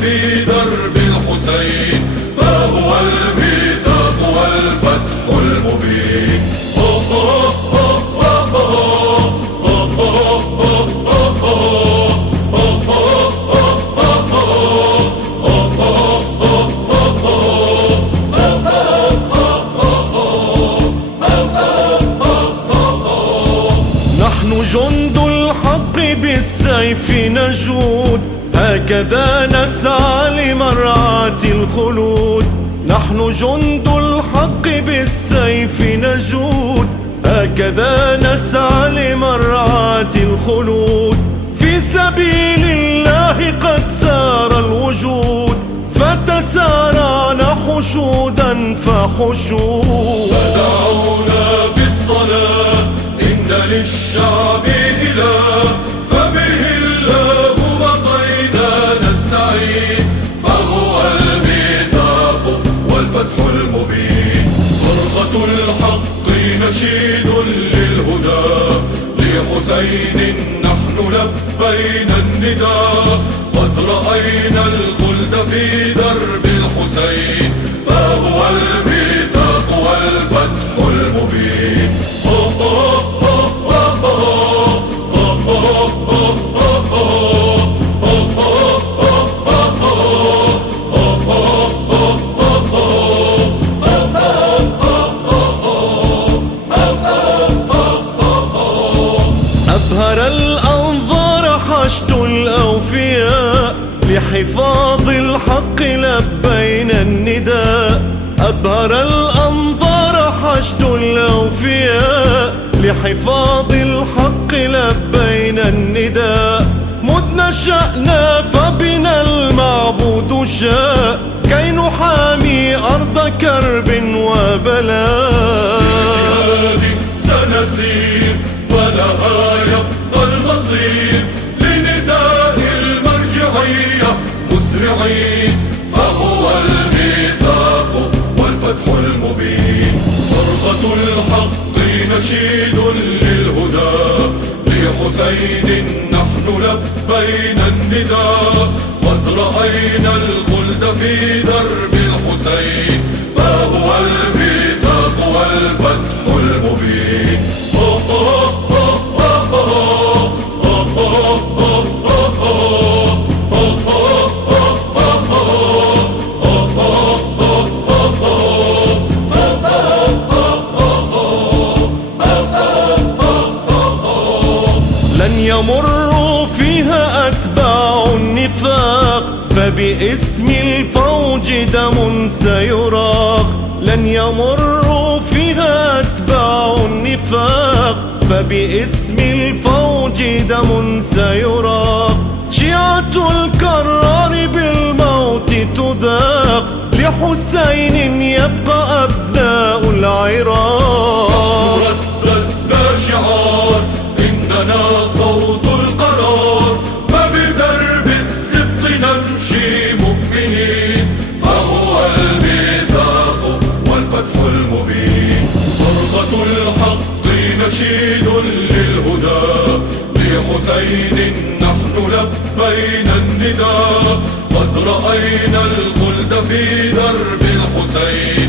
في درب الحسين، فهو الميثاق والفتح المبين. نحن جند الحق بالسيف نجود، هكذا نسعى لمرعاة الخلود. نحن جند الحق بالسيف نجود، هكذا نسعى لمرعاة الخلود. في سبيل الله قد سار الوجود، فتسارعنا حشودا فحشود. فدعونا في الصلاة إن للشعب إله، فبه الله بقينا نستعين، فهو الميثاق والفتح المبين. صرخة الحق نشيد للهدى، لحسين نحن لبينا النداء. قد رأينا الخلد في درب الحسين، فهو الميثاق والفتح المبين. أبهر الأنظار حشد الأوفياء، لحفاظ الحق لبينا النداء. أبهر الأنظار حشد الأوفياء، لحفاظ الحق لبينا النداء. مذ نشأنا فبنا المعبود شاء، كي نحامي أرض كرب وبلاء. سنسير فلها يبقى المصير، لنداء المرجعية مسرعين، فهو الميثاق والفتح المبين. صرخة الحق نشيد للهدى، لحسين نحن لبينا النداء. قد رأينا الخلد في درب الحسين، فهو الميثاق والفتح المبين. لن يمر فيها أتباع النفاق، فباسم الفوج دم سيراق. لن يمر فيها أتباع النفاق، فباسم الفوج دم سيراق. شيعة الكرار بالموت تذاق، لحسين يبقى أبناء العراق. رددنا شعار إننا صوت القرار، فبدرب السبط نمشي مؤمنين، فهو الميثاق والفتح المبين. صرخة الحق نشيد للهدى، لحسين نحن لبينا النداء. قد رأينا الخلد في درب الحسين،